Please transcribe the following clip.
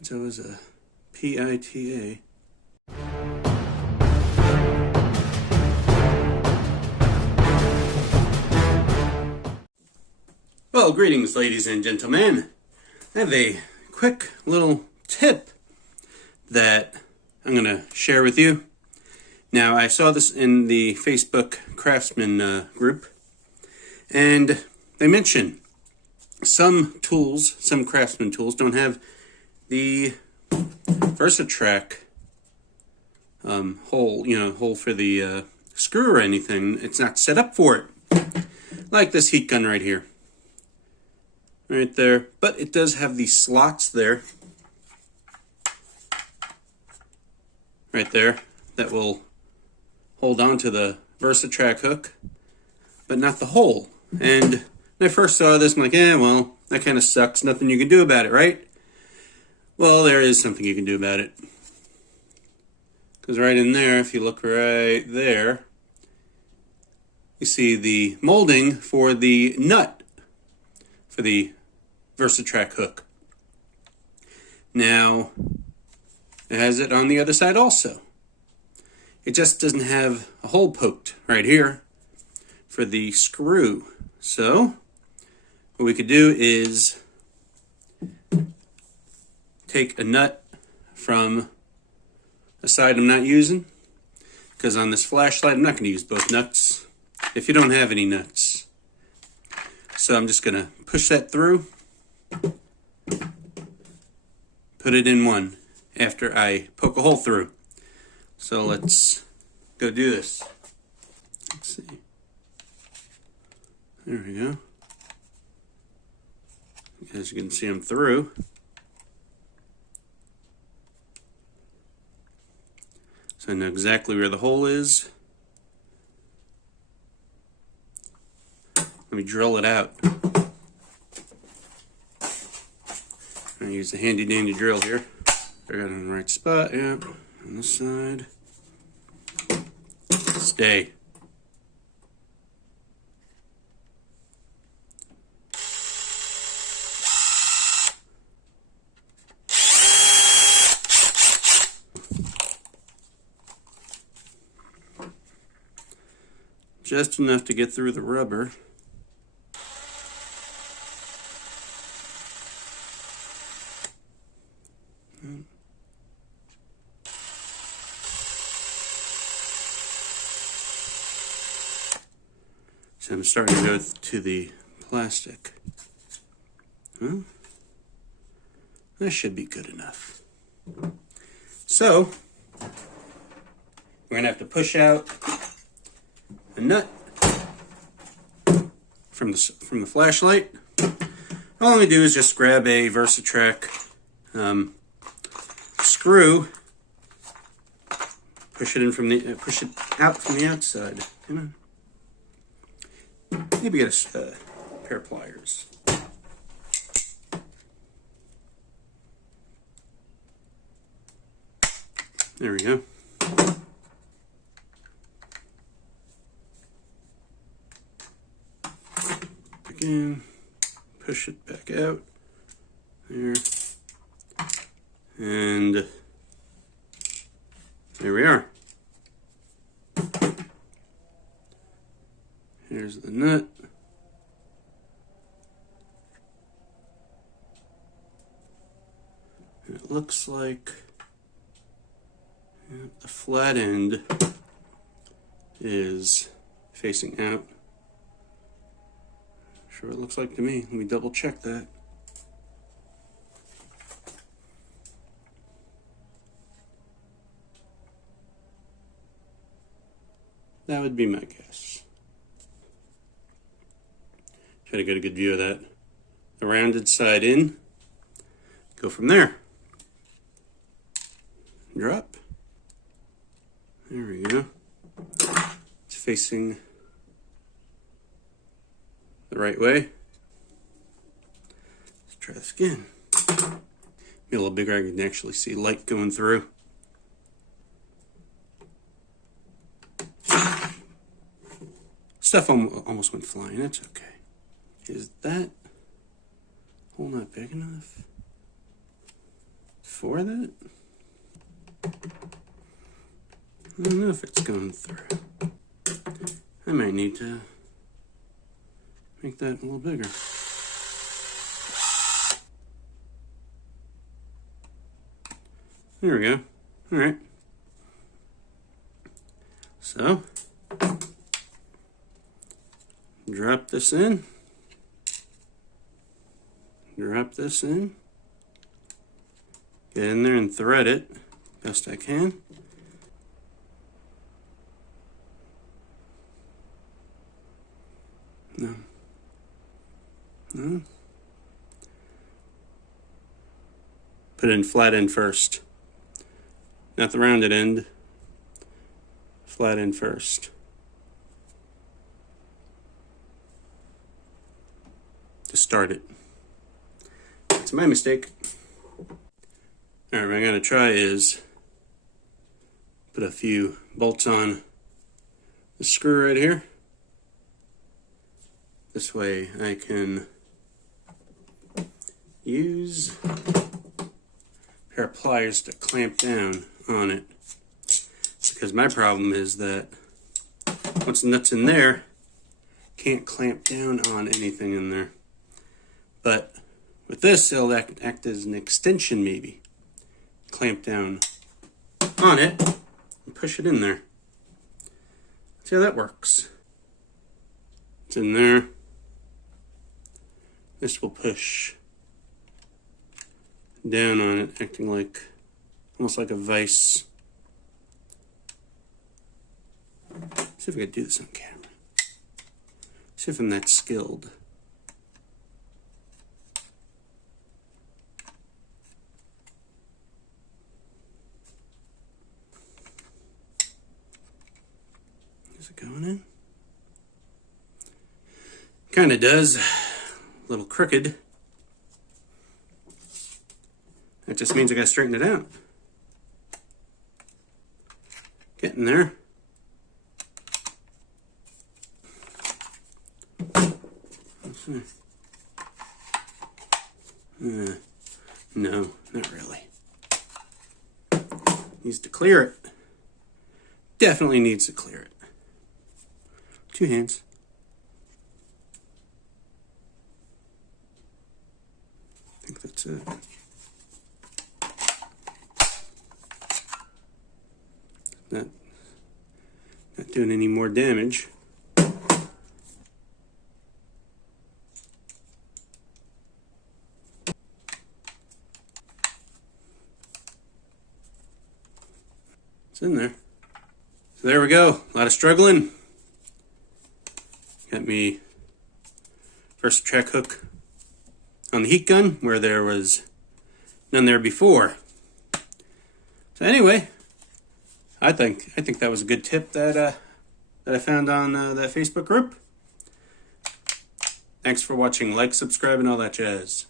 So it was a PITA. Well, greetings, ladies and gentlemen. I have a quick little tip that I'm going to share with you. Now, I saw this in the Facebook Craftsman group, and they mention some tools, some Craftsman tools, don't have the Versatrack hole for the screw or anything. It's not set up for it, like this heat gun right here. Right there, but it does have these slots there, right there, that will hold on to the Versatrack hook, but not the hole. And when I first saw this, I'm like, well, that kind of sucks. Nothing you can do about it, right? Well, there is something you can do about it. Because right in there, if you look right there, you see the molding for the nut for the Versatrack hook. Now, it has it on the other side also. It just doesn't have a hole poked right here for the screw. So, what we could do is take a nut from a side I'm not using, because on this flashlight I'm not going to use both nuts if you don't have any nuts. So I'm just going to push that through, put it in one after I poke a hole through. So let's go do this. Let's see. There we go. As you can see, I'm through. So I know exactly where the hole is. Let me drill it out. I use the handy dandy drill here. I got it in the right spot, yeah. On this side. Stay. Just enough to get through the rubber. So I'm starting to go to the plastic. Well, that should be good enough. So, we're going to have to push out a nut from the flashlight. All I'm going to do is just grab a Versatrack screw, push it out from the outside. Come on. Maybe get a pair of pliers. There we go. Again, push it back out there, and there we are. Here's the nut. And it looks like the flat end is facing out. Sure it looks like to me. Let me double check that. That would be my guess. Try to get a good view of that. The rounded side in. Go from there. Drop. There we go. It's facing the right way. Let's try this again. Be a little bigger, I can actually see light going through. Stuff almost went flying, that's okay. Is that hole not big enough? before that. I don't know if it's going through. I might need to make that a little bigger. There we go. All right. So, drop this in. Drop this in. Get in there and thread it best I can. No. No. Put it in flat end first. Not the rounded end. Flat end first. To start it. That's my mistake. Alright, what I'm going to try is put a few bolts on the screw right here. This way I can use a pair of pliers to clamp down on it. Because my problem is that once the nut's in there, can't clamp down on anything in there. But with this, it'll act as an extension maybe. Clamp down on it and push it in there. See how that works. It's in there. This will push down on it, acting like almost like a vise. See if I can do this on camera. See if I'm that skilled. Is it going in? Kind of does. A little crooked. That just means I gotta straighten it out. Getting there. Let's see. No, not really. Needs to clear it. Definitely needs to clear it. 2 hands. I think that's it. Not doing any more damage. It's in there. So there we go. A lot of struggling. Got me Versatrack hook on the Heatgun where there was none there before. So anyway, I think that was a good tip that I found on that Facebook group. Thanks for watching. Like, subscribe, and all that jazz.